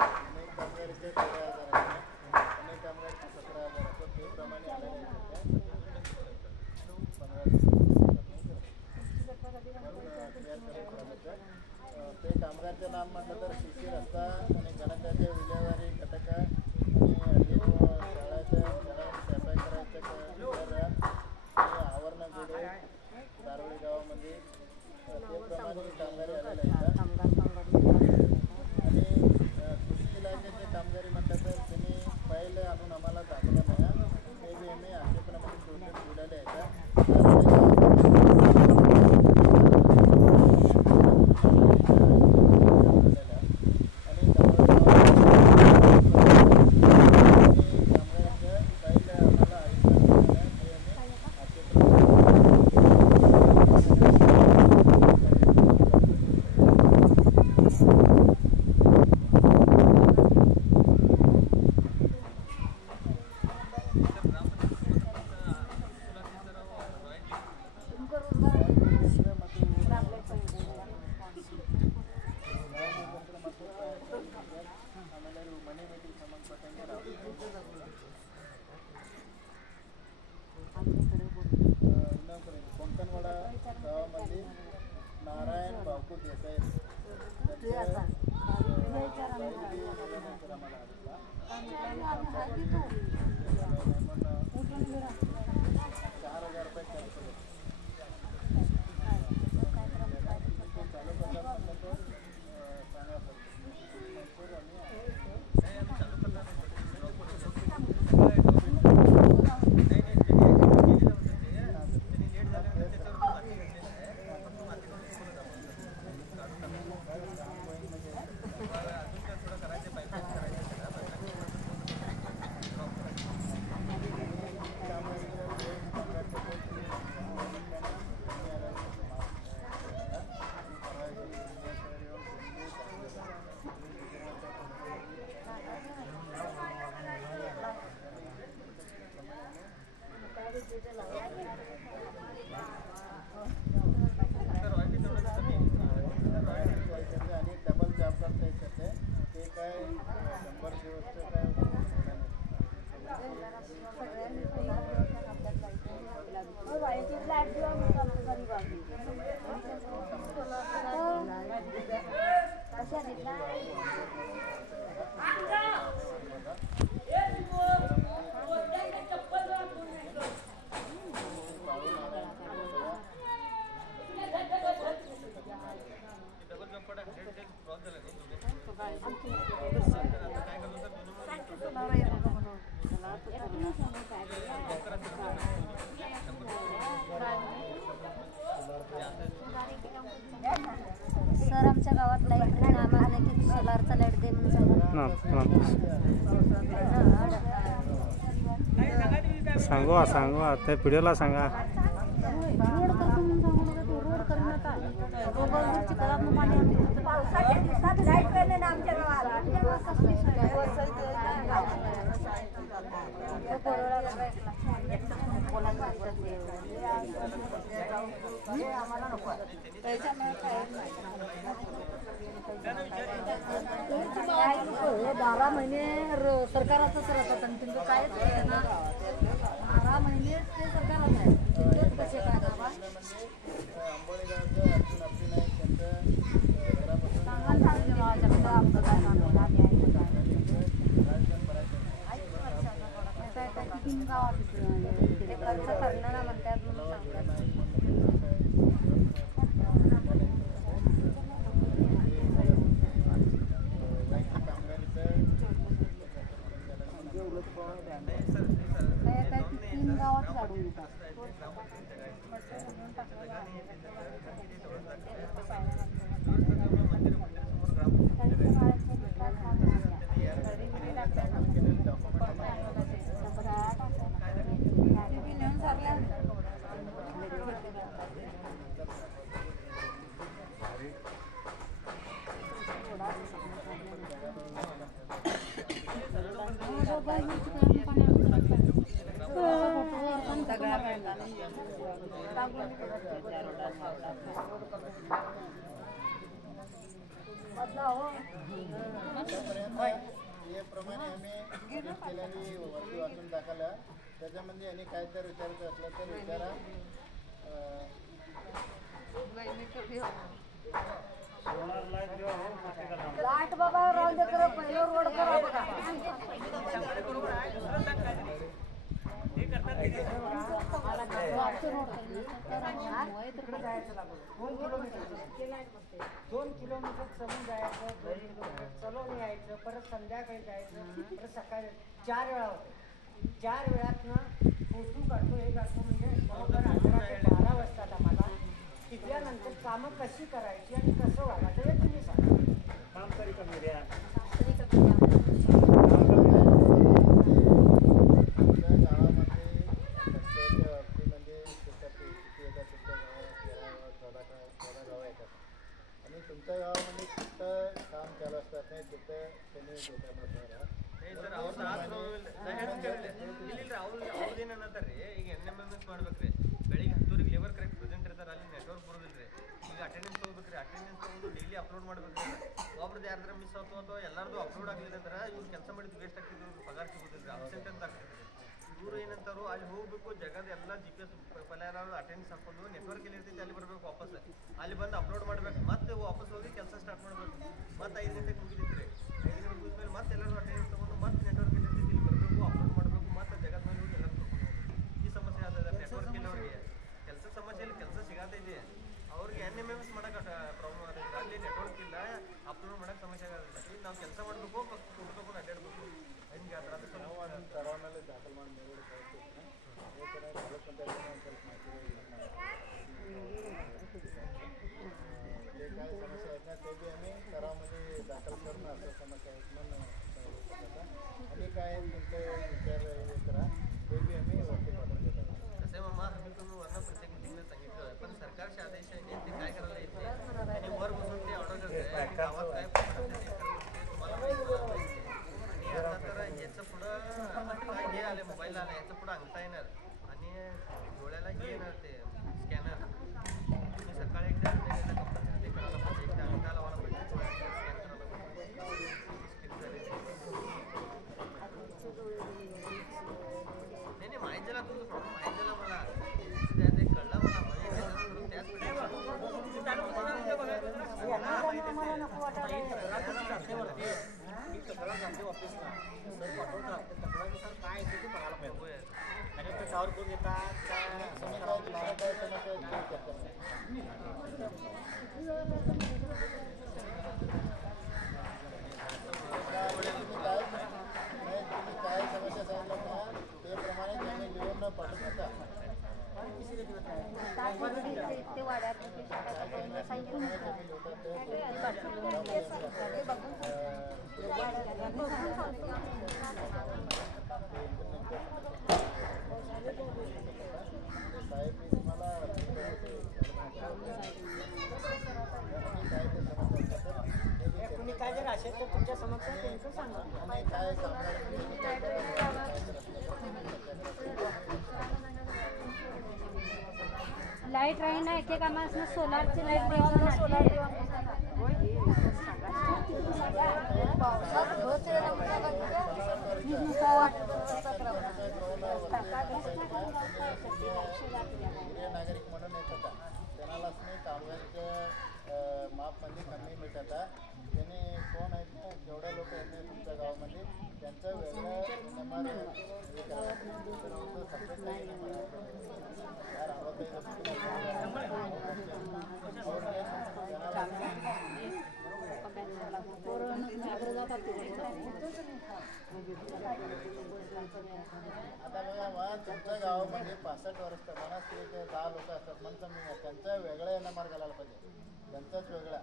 अनेक कामगारीचे 13,000 अनेक कामगारीचे 17,000 असं त्याप्रमाणे आलेले ते कामगारचं नाव म्हटलं तर CC रस्ता आणि गणकाच्या विल्हेवारी घटक आणि शाळाच्या स्वयंपाक करायचं आवरण गुडे दारोळी गावामध्ये त्याप्रमाणे कामगारी आलेल्या आहेत. आणि कृषी इलाक्याचे कामगारी म्हटलं तर त्यांनी पहिले आणून आम्हाला दाखवलं नाही ते बी आम्ही आक्षेपणामध्ये ठेवलेले आहेत. आणि ಮನೆ ನೀತಿಗೆ ಸಂಬಂಧಪಟ್ಟಂಗೆ ಇನ್ನೊಂದು ಕಡೆ ಕೊಂಕಣವಾಡ गावामध्ये नारायण बापू देसाई आणि डबल जॉब करता येतं ते काय 100 दिवसचं काय सर आमच्या गावात लाईट नाही आम्हाला की सोलारचा लाईट दे म्हणून सांगवा सांगवा त्या पिढीला सांगा रोड करण्यात रोडवरची कलाम पाणी पावसाच्या दिवसात लाईट नाही ना आमच्या गावात आम्हाला नको 12 महिने सरकाराचंच राहतात आणि तुमचं कायच आहे ना 12 महिने ते सरकारच आहे कसे काय गावात आंबोली गावचं अर्जुन आपली नाईक त्यांचं घरापासून खर्च करणं ना म्हणतात म्हणून सांगतात तीन गावात काढून येतात याप्रमाणे आम्ही केलेली वरती वाचून दाखवलं त्याच्यामध्ये आणि काय तर विचारायचं असलं तर विचारा लाईट बाबा राहून दे करा पहिलं रोड करा बघा दोन किलोमीटर चलून जायचं 2 किलोमीटर चलून यायचं परत संध्याकाळी जायचं परत सकाळी 4 वेळा होते 4 वेळातनं फोटो काढतो हे काढतो म्हणजे बरोबर 11 ते 12 वाजतात आम्हाला तिथल्यानंतर कामं कशी करायची आणि कसं वागायचं हे तुम्ही सांगा काम तरी कमी द्या तुमच्या गावामध्ये कुठं काम केलं असतात नाही तिथं त्यांनी ಅವ್ರದೇನಂತಾರೆ ಈಗ NMMS ಮಾಡ್ಬೇಕ್ರಿ ಬೆಳಿಗ್ಗೆ 10 ಲೇಬರ್ ಕರೆಕ್ಟ್ ಪ್ರೆಸೆಂಟ್ ಇರ್ತಾರೆ ಅಲ್ಲಿ ನೆಟ್ವರ್ಕ್ ಬರೋದಿಲ್ಲ ರೀ ಈಗ ಅಟೆಂಡೆನ್ಸ್ ತೊಗೋಬೇಕ್ರಿ ಅಟೆಂಡೆನ್ಸ್ ತೊಗೊಂಡು ಡೈಲಿ ಅಪ್ಲೋಡ್ ಮಾಡ್ಬೇಕ್ರಿ ಒಬ್ರದ್ದು ಯಾರ್ದಾರ ಮಿಸ್ ಆಯ್ತು ಅಥವಾ ಎಲ್ಲರದು ಅಪ್ಲೋಡ್ ಆಗಲಿಲ್ಲ ಅಂದ್ರೆ ಇವ್ರು ಕೆಲಸ ಮಾಡಿದ್ದು ವೇಸ್ಟ್ ಆಗ್ತಿದ್ರು, ಪಗಾರ ಸಿಗೋದಿಲ್ಲ, ಅಬ್ಸೆಂಟ್ ಅಂತ ಆಗ್ತಿದ್ರು. ಇವ್ರು ಏನಂತಾರು ಅಲ್ಲಿ ಹೋಗ್ಬೇಕು, ಜಗದ ಎಲ್ಲ GPS ಪಲ್ಯಾರು ಅಟೆಂಡೆನ್ಸ್ ಹಾಕೊಂಡು ನೆಟ್ವರ್ಕ್ ಎಲ್ಲಿ ಇರ್ತೈತಿ ಅಲ್ಲಿ ಬರ್ಬೇಕು, ವಾಪಸ್ ಅಲ್ಲಿ ಬಂದು ಅಪ್ಲೋಡ್ ಮಾಡ್ಬೇಕು, ಮತ್ತೆ ವಾಪಸ್ ಹೋಗಿ ಕೆಲಸ ಸ್ಟಾರ್ಟ್ ಮಾಡ್ಬೇಕು. ಮತ್ತೆ 5 ಗಂಟೆಗೆ ಮುಗಿದಿತ್ತು 5 ಗಂಟೆಗೆ ಮುಗಿದ್ಮೇಲೆ ಮತ್ತೆ ಎಲ್ಲರೂ ಅಟೆಂಡೆನ್ಸ್ ತೊಗೊಂಡು ಮತ್ತೆ ನೆಟ್ವರ್ಕ್ ಎಲ್ಲಿ ಇರ್ತೈತಿ ಇಲ್ಲಿ ಬರಬೇಕು, ಅಪ್ಲೋಡ್ ಮಾಡಬೇಕು, ಮತ್ತೆ ಜಗದ ಮೇಲೆ ಹೋಗಿ ಎಲ್ಲರೂ ಕರ್ಕೊಂಡು ಹೋಗ್ಬೇಕು. ಈ ಸಮಸ್ಯೆ ಆಗ್ತದೆ ನೆಟ್ವರ್ಕ್ ಇಲ್ಲವ್ರಿಗೆ. ಕೆಲಸ ಸಮಸ್ಯೆಯಲ್ಲಿ ಕೆಲಸ ಸಿಗತೈತಿ, ಅವ್ರಿಗೆ NMMS ಮಾಡೋಕೆ ಪ್ರಾಬ್ಲಮ್ ಆಗ್ತೈತಿ. ಅಲ್ಲಿ ನೆಟ್ವರ್ಕ್ ಇಲ್ಲ, ಅಪ್ಲೋಡ್ ಮಾಡೋಕೆ ಸಮಸ್ಯೆ ಆಗೋದಿಲ್ಲ. ಈಗ ನಾವು ಕೆಲಸ ಮಾಡಬೇಕು, ಫೋಟೋ ತೊಗೊಂಡು ಅಡ್ಡಾಡಬೇಕು, ಹಿಂಗೆ ಆ ಥರ ನಾವು ಅದನ್ನು ತರಾವನಲ್ಲಿ ದಾಖಲು ಮಾಡಿ ಮೇಲ್ಗಡೆ ಕಳಿಸ್ತೀವಿ. ತಾಲೂಕು ಪಂಚಾಯತ್ ಒಂದು ಸ್ವಲ್ಪ काय समस्या आहेत ना ते बी आम्ही तरामध्ये दाखल करून असं समस्या आहेत म्हणून आणि काय तुमचे विचार हे करा ते बी आम्ही वरती पाठवून देतात. कसं मामा आम्ही तुम्ही वरनं प्रत्येक मिटिंगला सांगितलं, पण सरकारचे आदेश आहे ते काय करायला येते आणि वर बसून ते ऑर्डर करते गावात काय तुम्हाला माहिती. आणि आता तर याचं पुढं काय हे आले मोबाईल आला, याचं पुढं अंगठा येणार आणि डोळ्याला हे येणार ते स्कॅनर. तुम्ही सकाळी एकदा कंपल्सरी ते करायला पाहिजे, एकदा अंगठा लावायला पाहिजे, स्कॅन करायला पाहिजे. नाही माहीत झाला तुमचं प्रॉब्लेम माहीत झाला मला, ते कळलं मला म्हणजे त्याच काय ते बघायला पाहिजे आणि ते टावर करून येतात काय समस्या सांगितलं ना त्याप्रमाणे त्यांनी लिहून पाठवून नका. ते वाड्यात साहेब मी तुम्हाला काय ते समस्या कुणी काय जर असेल तर तुमच्या समस्या त्यांचं सांगा. काय लाईट राही ना एकेकांना असं सोलारची लाईट सोलार नागरिक म्हणून येत होता त्यांनाच नाही कामगारच्या मापमध्ये कमी मिळत त्यांनी कोण आहेत ना जेवढ्या लोक आहेत ना तुमच्या गावामध्ये त्यांचं वेगळं नंबर हे करावं आता बघा मग तुमच्या गावामध्ये 65 वर्ष मनास 10 लोक असतात म्हणून समजा त्यांचा वेगळा नंबर घालायला पाहिजे, त्यांचाच वेगळा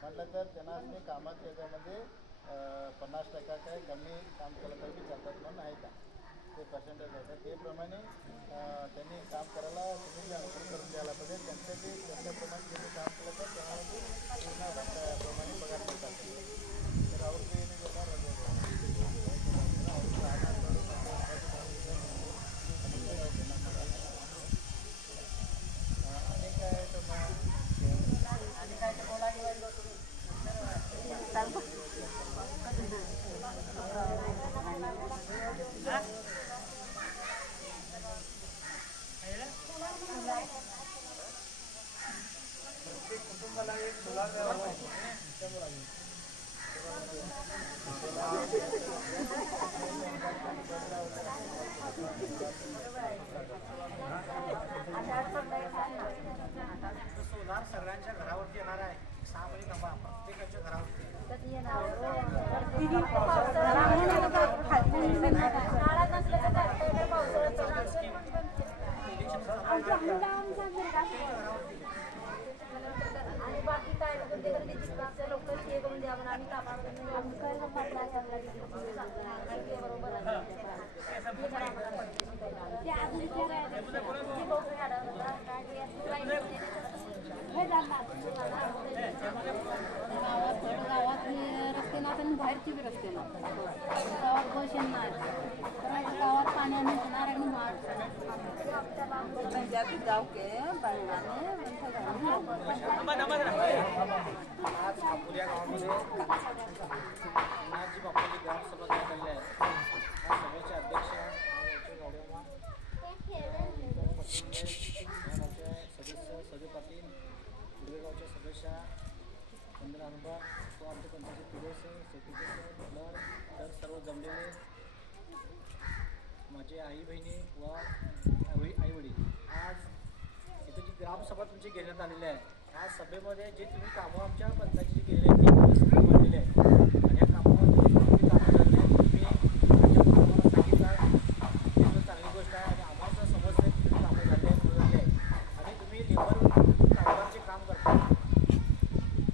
म्हटलं तर त्यांना मी कामात याच्यामध्ये 50% काय कमी काम केलं तरी चालतात म्हणून आहे का ते पर्सेंटेज आहे त्याप्रमाणे त्यांनी काम करायला तुम्ही अनुकूल करून द्यायला पाहिजे. त्यांचं जे त्यांच्याप्रमाणे त्यांनी काम केलं तर त्यांना पूर्ण प्रमाणे पगार मिळतात. तर ಅವ್ರಿಗೆ आणि काय तर आणि काय बोला कुटुंबाला एक सोलार द्यावा सोलार सगळ्यांच्या घरावरती येणार आहे. 6 महिने थांबा प्रत्येकाच्या घरावरती आणि बाकी काय लोक हे करून द्या म्हणून आम्ही कामावर बरोबर गावात रस्ते ना आणि बाहेरची बी रस्ते ना गावात बस येणार गावात पाण्याने होणार आणि पंजाबी जाऊ के बापुली या गावामध्ये नानाजी बापुली ग्रामसभा घेण्यात आलेली आहे. या सभेचे अध्यक्ष सदस्य सदे पाटील, उडवेगावच्या सदस्या वंदना हनुबा व आमचे पंचायत सदस्य सेक्रेटरी तर सर्व जमलेले माझे आई बहिणी व आई वडील, आज इथे जी ग्रामसभा तुमची घेण्यात आलेली आहे, या सभेमध्ये जे तुम्ही कामं आमच्या पंचायतीची केलेली आहेत ती सगळी मांडलेली आहेत. आणि या कामामध्ये तुम्ही कामं झाले तुम्ही आम्हाला सांगितलं ही चांगली गोष्ट आहे. आणि आम्हाला समजतं की तुम्ही कामं झाले आहे आणि तुम्ही लेबर कामगारचे काम करता.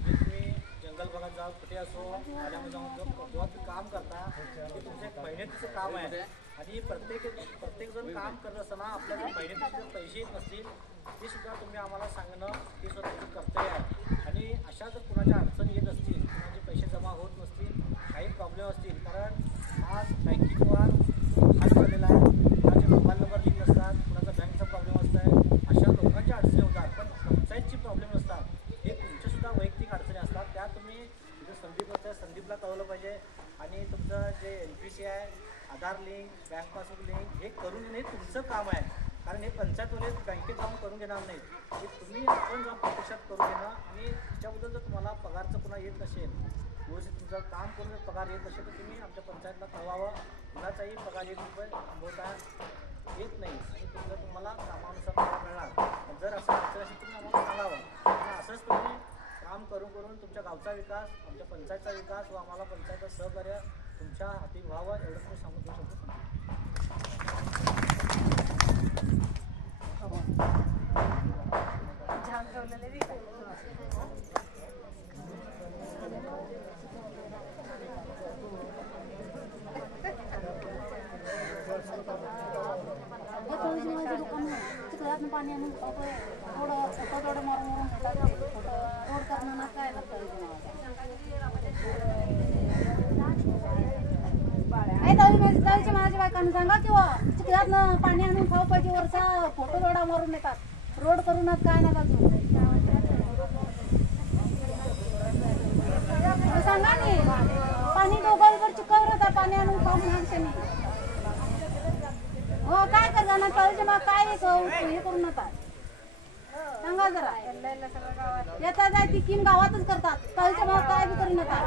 जे तुम्ही जंगल भागात जाऊन कुठे असो आल्यामध्ये जाऊन जेव्हा तुम्ही काम करता ते तुमचं एक मेहनतीचं काम आहे. आणि प्रत्येकजण काम करत असताना आपल्याला मेहनतीचे जर पैसे येत नसतील ते सुद्धा तुम्ही आम्हाला सांगणं ते सुद्धा तुमचं कर्तव्य आहे. आणि अशा जर कुणाच्या अडचणी येत असतील, कुणाचे पैसे जमा होत नसतील, काही प्रॉब्लेम असतील, कारण आज बँकिंग व्यवहार हात झालेला आहे, कुणाचे मोबाईल नंबर लिंक नसतात, कुणाचा बँकचा प्रॉब्लेम असत आहे, अशा लोकांच्या अडचणी होतात. पण पंचायतची प्रॉब्लेम नसतात, हे तुमच्यासुद्धा वैयक्तिक अडचणी असतात. त्या तुम्ही तिथे संदीप होतं संदीपला कळवलं पाहिजे. आणि तुमचं जे NPC आहे, आधार लिंक, बँक पासबुक लिंक हे करून घेणे तुमचं काम आहे. कारण हे पंचायतवाले बँकेत जाऊन करून घेणार नाहीत, हे तुम्ही आपण जाऊन प्रत्यक्षात करून घेणं. आणि त्याच्याबद्दल जर तुम्हाला पगारचं पुन्हा येत नसेल, व्यवस्थित तुमचं काम करून जर पगार येत नसेल तर तुम्ही आमच्या पंचायतला कळवावं. कुणाचाही पगार ₹1 थांबवता येत नाही आणि तुम्हाला कामानुसार पगार मिळणार. जर असं अडचण असेल तुम्ही आम्हाला सांगावं. आणि असंच तुम्ही काम करून तुमच्या गावचा विकास, आमच्या पंचायतचा विकास व आम्हाला पंचायतचं सहकार्य तुमच्या हाती व्हावं एवढं तुम्ही सांगू शकतो. चिखलातनं पाणी आणून थोडं मारून रोड करणं काय माझ्या बायकांना सांगा किंवा चिखलातनं पाणी आणून खाऊ पाहिजे. वरचा फोटो रोडा मारून येतात, रोड करूनच काय ना बाजू सांगा नाही. पाणी दोघांवर चिखल होता, पाणी आणून खाऊ माणसाने हो काय करता ना तळच्या मग काय हे करून नका सांगा जरा. येता जाय ती किम गावातच करतात, तळच्या मग काय बी करू नका.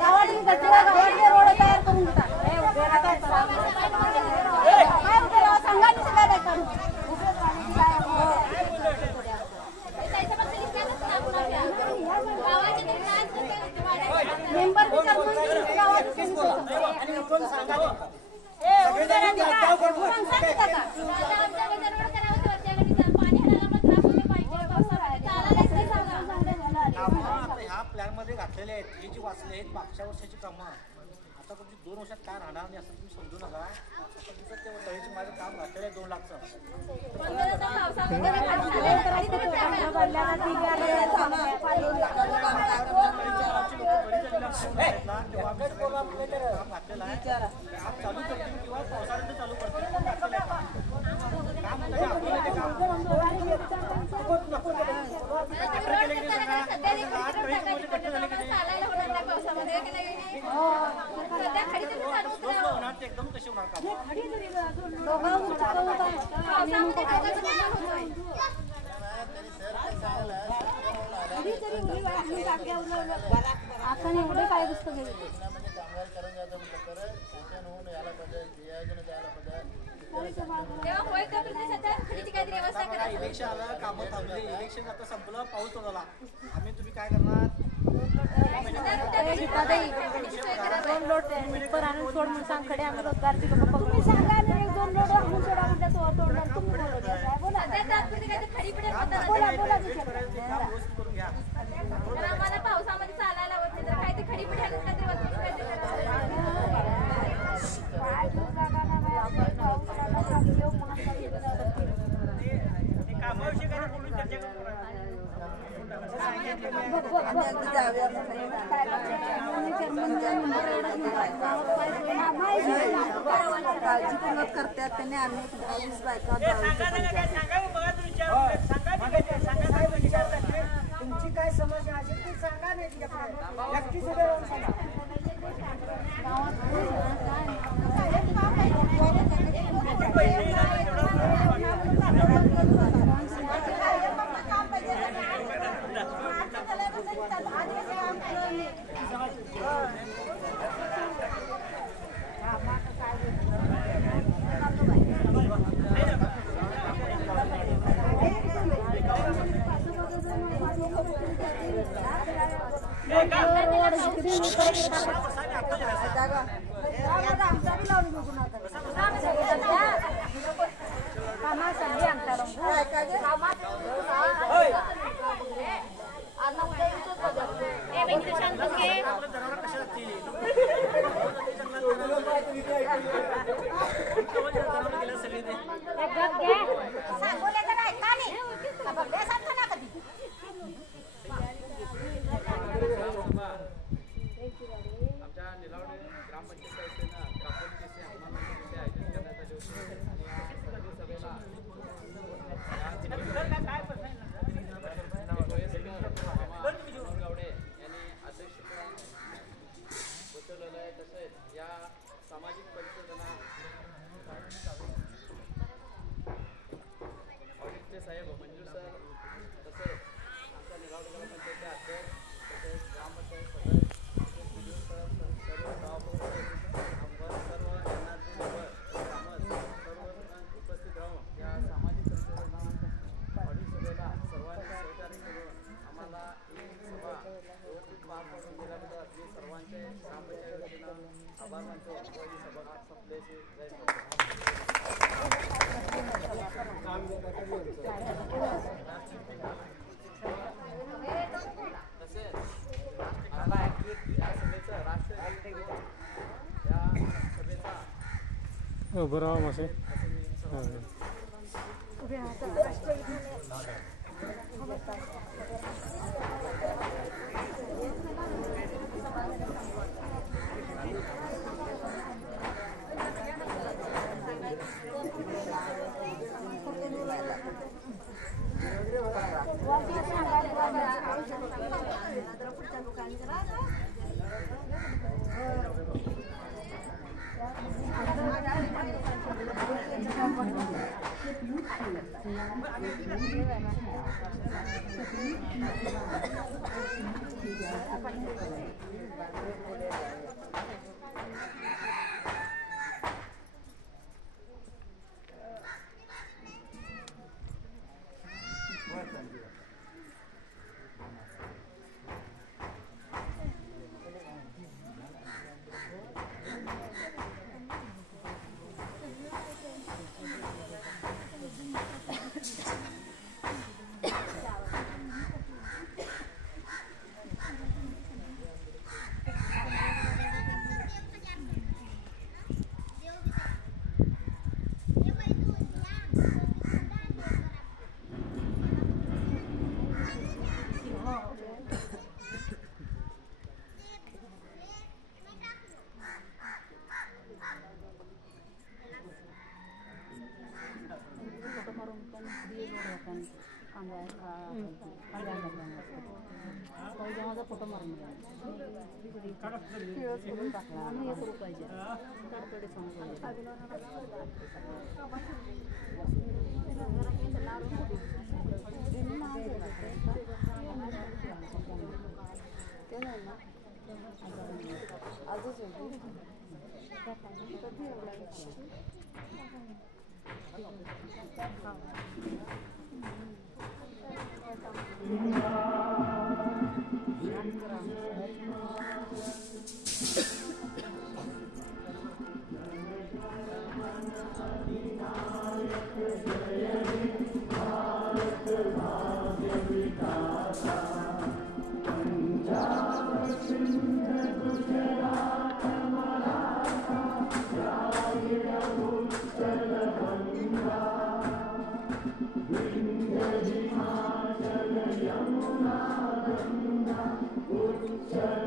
गावातली गावातले रोड तयार करून देतात. सांगा सगळ्या मेंबर ह्या प्लॅन मध्ये घातलेले आहेत, हे जी वाचले आहेत मागच्या वर्षाची कामं आता तुमची 2 वर्षात काय राहणार नाही असं तुम्ही समजू नका. ते तळीचे माझं काम घातलेलं आहे 2 लाखचं. चालू करतील किंवा पावसाळ्यात चालू करतील एकदम कसे होणार काम. आपण एवढे काय पुस्तक कामगार करून जातं म्हटलं तर सेशन होऊन यायला पाहिजे, नियोजन द्यायला पाहिजे. इलेक्शन आलं, कामं थांबली, इलेक्शन आता संपलं, पाऊस पडला, आम्ही तुम्ही काय करणार. 2 लोट पर आणून सोड म्हणून सांगकडे आम्ही रोजगारची लोक तुम्ही सांगा 1-2 लोट आणून सोडा म्हणजे तो तोडणार तुम्ही बोला करून घ्या. आम्हाला पावसामध्ये चालायला होत नाही तर काय ते खडीपिढी आणून काय ते वस्तू कामाविषयी काय बोलून चर्चा करू. काळजीपूर्वक करतात त्यांनी आम्ही 10-20 बायका तुमची काय समस्या असेल ती सांगा नाही व्यक्ती सुद्धा येऊन सांगा बरोबर मासे फोटो मारून टाकला हे करू पाहिजे तडतडी शरण